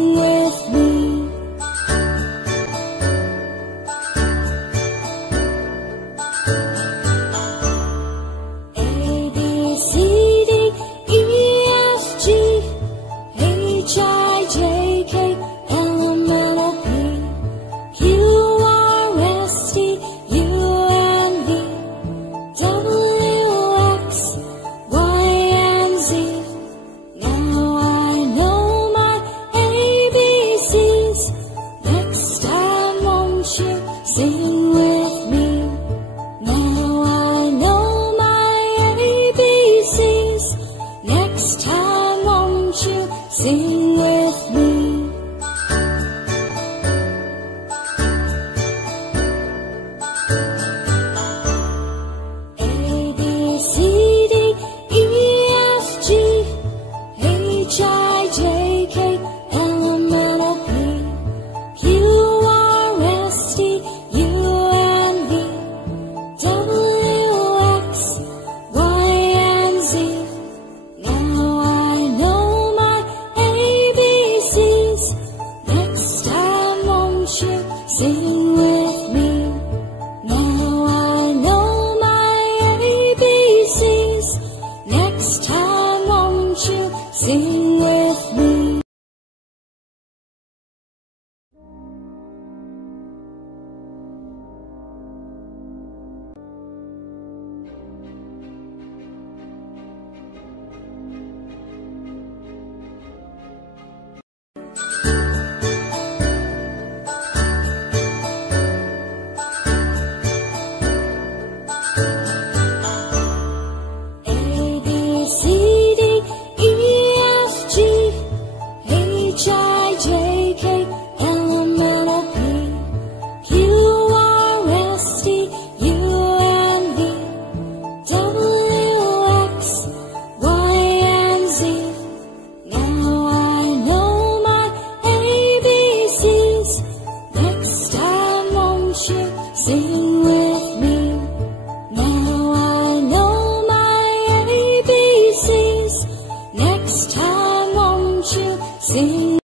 Sing with me. A, B, C, D, E, F, G, H, I, J, K, L, M, N, O, P, Q, R, S, T, U, N, V, W, X, Y, and Z. Now I know my ABCs. Next time won't you sing with me? Now I know my ABCs. Next time won't you sing with me? A, B, C, D, E, F, G, H, I, J, K, L, M, N, O, P, Q, R, S, T, U, N, V, W, X, Y, and Z. Now I know my ABCs. Next time won't you sing with me? Now I know my ABCs. Next time won't you sing with me? A, B, C, D, E, F, G, H, I, J, K, L, M, N, O, P, Q, R, S, T, U, N, V, W, X, Y, and Z. Now I know my ABCs. Next time won't you sing